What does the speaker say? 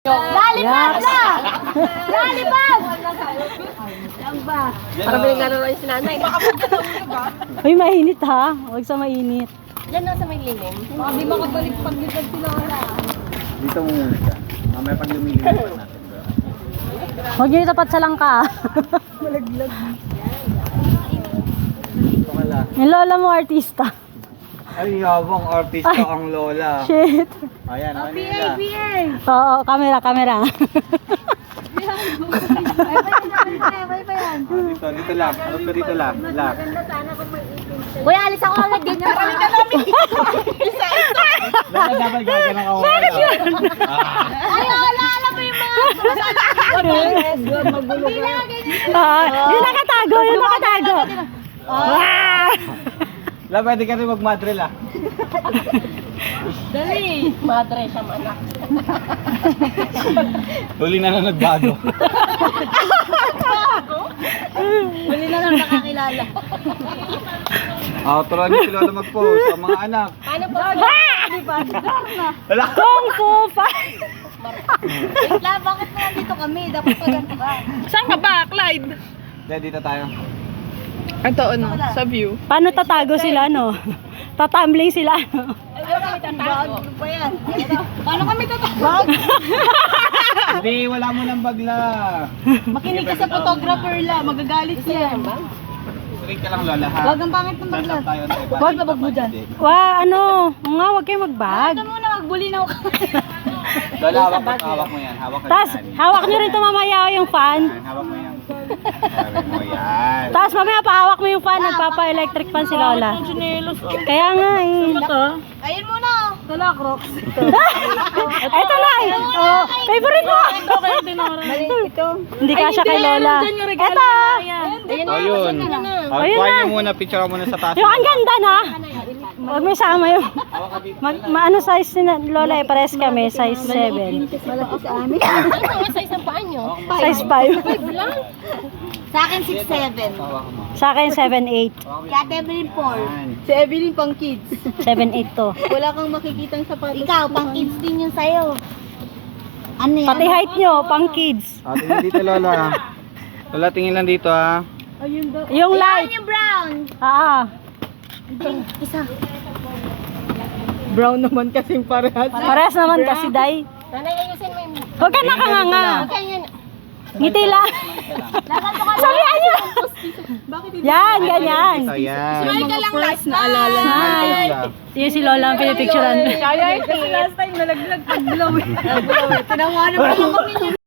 Lalipad na! Lalipad! Parang biniglalaro yung sinanay. Uy, mainit ha. Huwag sa mainit. Yan na sa may lilim. Baka di makabalik paglipad sila wala. Dito mo muna siya. Mamaya pag lumilipat natin. Huwag niyo itapat sa langka. Malaglag. Ito ka lang. Yung lola mo artista. Ay, yabang artista ang lola. Shit. Ayan, ano PA, nila? PA! Oo, camera. Ay pa yan. Dito lang. Ano ka dito lang? Lang. Kuya, alis ako agad din. Parang ka namin. Dapat gagawin ako. Ay, wala mo yung mga Yung nakatago. Ah! La, pwede ka rin mag-madril ah. Dali. Madre siya manak. Huli na nagbago. Huli na lang nakakilala. Turuan niyo si Lola mag-post sa mga anak. Paano po? Wala. Kung Fu Fight. Wait lang, bakit na nandito kami? Dapat pa ganito ka. Saan ka ba, Clyde? Dito tayo. Ito ano, sa view. Paano tatago sila, no? Tatumbling sila, no? Bag pa yan. Paano kami tatawag? Hindi, wala mo ng bagla. Makinig ka sa photographer la, magagalit siya. Straight ka lang Lola ha. Wag ang pangit ng bagla. Sasap tayo tayo. Wag na bag mo dyan. Ano? Nga, huwag kayo magbag. Ito muna, magbulinaw ka. Lola, hawak mo yan. Hawak ka Tapos, dyan. hawak nyo rin ito mamaya yung fan. Yan, hawak mo yan. Sabi mo yan. Tapos mamaya pahawak mo yung fan, nagpapa-electric fan si Lola. Kaya nga eh. Ayun muna oh. Tala, Crocs. Ito na eh. Oh, favorite mo. Mali, ito. Hindi kasya kay Lola. Ito. Ayun. Ayun Kuha na. niyo muna, picture muna sa taas. Yung ang ganda na. Huwag may sama yung... Ano size ni Lola eh? Pares kami. Size 7. Malaki sa amin. Ano mga size ang paa nyo? Size 5. Lang. Sa akin 6'7". Hawak mo. Sa akin 7'8". Kaya Evelyn 4. Yan. Si Evelyn pang kids. 7'8 to. Wala kang makikitang sapatos. Ikaw, pang kids din yun sa'yo. Ano yan? Pati height nyo, pang kids. Tingin dito Lola. Lola, tingin lang dito ha. Ayun daw. Yung light. Yung brown. Isa. Brown naman kasing parehas. Parehas naman kasi, Day. Nanay, ayusin mo yung... Huwag ka nakanganga. Ganyan. Ngiti lang. Sabihan nyo. Yan, ganyan. Ito yan. Smile ka lang last na Smile ka Hi. lang. Yung si Lola ang pinipicturean. Kaya kasi last time nalaglag pag blow. Tinawa na pa kami